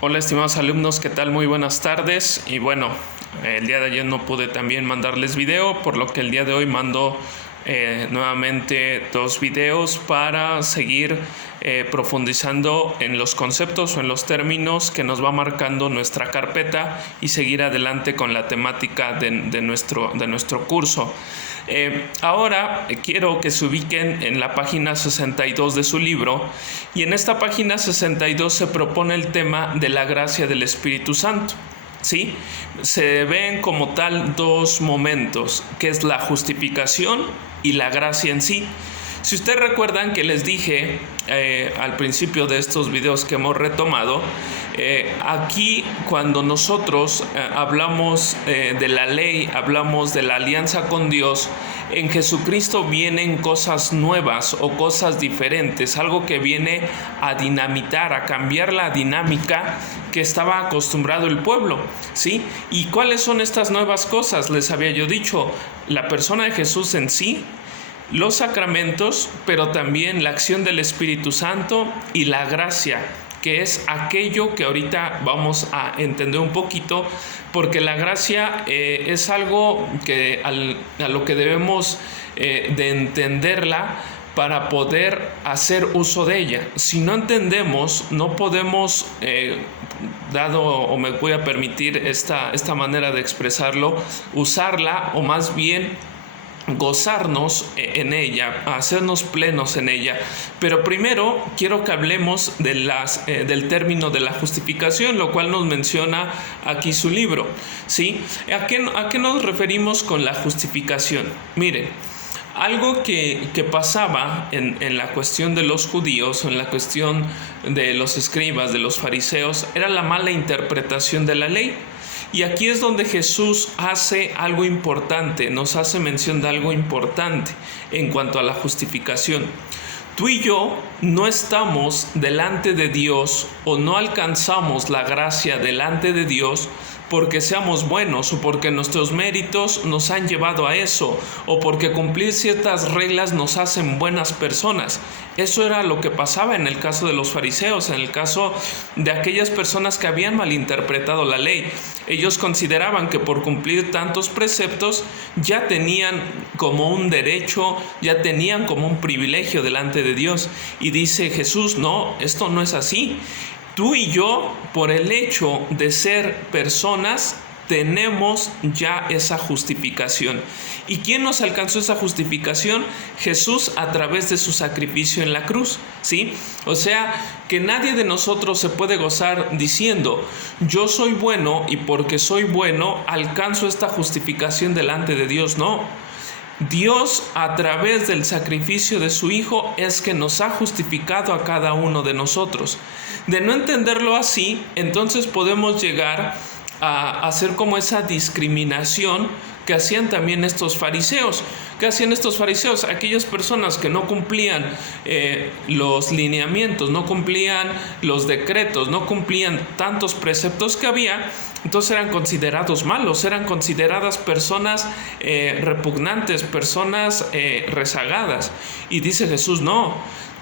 Hola estimados alumnos, ¿qué tal? Muy buenas tardes. Y bueno, el día de ayer no pude también mandarles video, por lo que el día de hoy mando nuevamente dos videos para seguir profundizando en los conceptos o en los términos que nos va marcando nuestra carpeta y seguir adelante con la temática de nuestro curso. Ahora quiero que se ubiquen en la página 62 de su libro, y en esta página 62 se propone el tema de la gracia del Espíritu Santo. ¿Sí? Se ven como tal dos momentos, que es la justificación y la gracia en sí. Si ustedes recuerdan que les dije al principio de estos videos que hemos retomado, aquí cuando nosotros hablamos de la ley, hablamos de la alianza con Dios, en Jesucristo vienen cosas nuevas o cosas diferentes, algo que viene a dinamitar, a cambiar la dinámica que estaba acostumbrado el pueblo, ¿sí? ¿Y cuáles son estas nuevas cosas? Les había yo dicho, la persona de Jesús en sí, los sacramentos, pero también la acción del Espíritu Santo y la gracia, que es aquello que ahorita vamos a entender un poquito, porque la gracia es algo que a lo que debemos de entenderla para poder hacer uso de ella. Si no entendemos, no podemos, dado o me voy a permitir esta manera de expresarlo, usarla o más bien gozarnos en ella, hacernos plenos en ella. Pero primero quiero que hablemos de del término de la justificación, lo cual nos menciona aquí su libro, ¿sí? ¿A qué nos referimos con la justificación? Miren, algo que pasaba en la cuestión de los judíos, en la cuestión de los escribas, de los fariseos, era la mala interpretación de la ley. Y aquí es donde Jesús hace algo importante, nos hace mención de algo importante en cuanto a la justificación. Tú y yo no estamos delante de Dios o no alcanzamos la gracia delante de Dios porque seamos buenos o porque nuestros méritos nos han llevado a eso o porque cumplir ciertas reglas nos hacen buenas personas. Eso era lo que pasaba en el caso de los fariseos, en el caso de aquellas personas que habían malinterpretado la ley. Ellos consideraban que por cumplir tantos preceptos ya tenían como un derecho, ya tenían como un privilegio delante de Dios. Y dice Jesús, no, esto no es así. Tú y yo, por el hecho de ser personas, tenemos ya esa justificación. ¿Y quién nos alcanzó esa justificación? Jesús, a través de su sacrificio en la cruz, ¿sí? O sea, que nadie de nosotros se puede gozar diciendo, yo soy bueno y porque soy bueno alcanzo esta justificación delante de Dios. No. Dios, a través del sacrificio de su Hijo, es que nos ha justificado a cada uno de nosotros. De no entenderlo así, entonces podemos llegar a hacer como esa discriminación que hacían también estos fariseos. ¿Qué hacían estos fariseos? Aquellas personas que no cumplían los lineamientos, no cumplían los decretos, no cumplían tantos preceptos que había, entonces eran considerados malos, eran consideradas personas repugnantes, personas rezagadas. Y dice Jesús, no.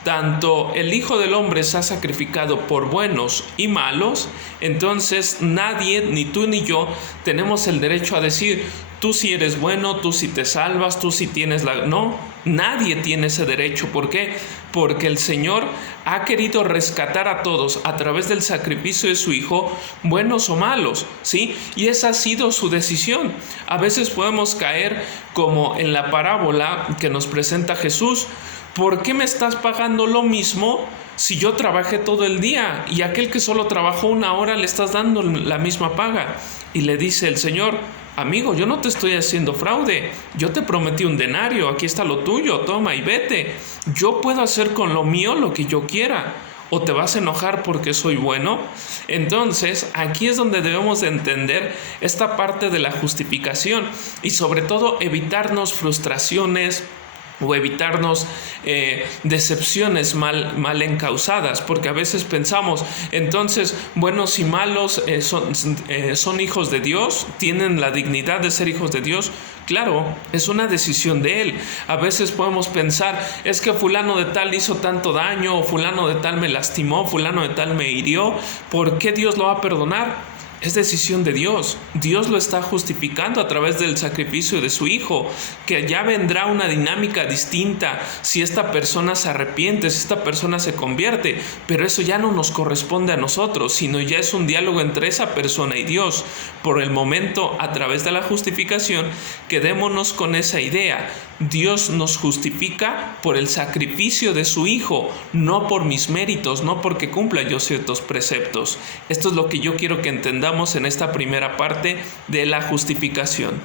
Tanto el Hijo del Hombre se ha sacrificado por buenos y malos, entonces nadie, ni tú ni yo, tenemos el derecho a decir, tú sí eres bueno, tú sí te salvas, tú sí tienes la... No, nadie tiene ese derecho. ¿Por qué? Porque el Señor ha querido rescatar a todos a través del sacrificio de su Hijo, buenos o malos, ¿sí? Y esa ha sido su decisión. A veces podemos caer como en la parábola que nos presenta Jesús. ¿Por qué me estás pagando lo mismo si yo trabajé todo el día y aquel que solo trabajó 1 hora le estás dando la misma paga? Y le dice el Señor, amigo, yo no te estoy haciendo fraude, yo te prometí un denario, aquí está lo tuyo, toma y vete. Yo puedo hacer con lo mío lo que yo quiera. ¿O te vas a enojar porque soy bueno? Entonces, aquí es donde debemos de entender esta parte de la justificación y sobre todo evitarnos frustraciones, o evitarnos decepciones mal encausadas, porque a veces pensamos, entonces buenos y malos son hijos de Dios, tienen la dignidad de ser hijos de Dios. Claro, es una decisión de Él. A veces podemos pensar, es que fulano de tal hizo tanto daño, o fulano de tal me lastimó, fulano de tal me hirió, ¿por qué Dios lo va a perdonar? Es decisión de Dios. Dios lo está justificando a través del sacrificio de su Hijo, que ya vendrá una dinámica distinta si esta persona se arrepiente, si esta persona se convierte, pero eso ya no nos corresponde a nosotros, sino ya es un diálogo entre esa persona y Dios. Por el momento, a través de la justificación, quedémonos con esa idea. Dios nos justifica por el sacrificio de su Hijo, no por mis méritos, no porque cumpla yo ciertos preceptos. Esto es lo que yo quiero que entendamos en esta primera parte de la justificación.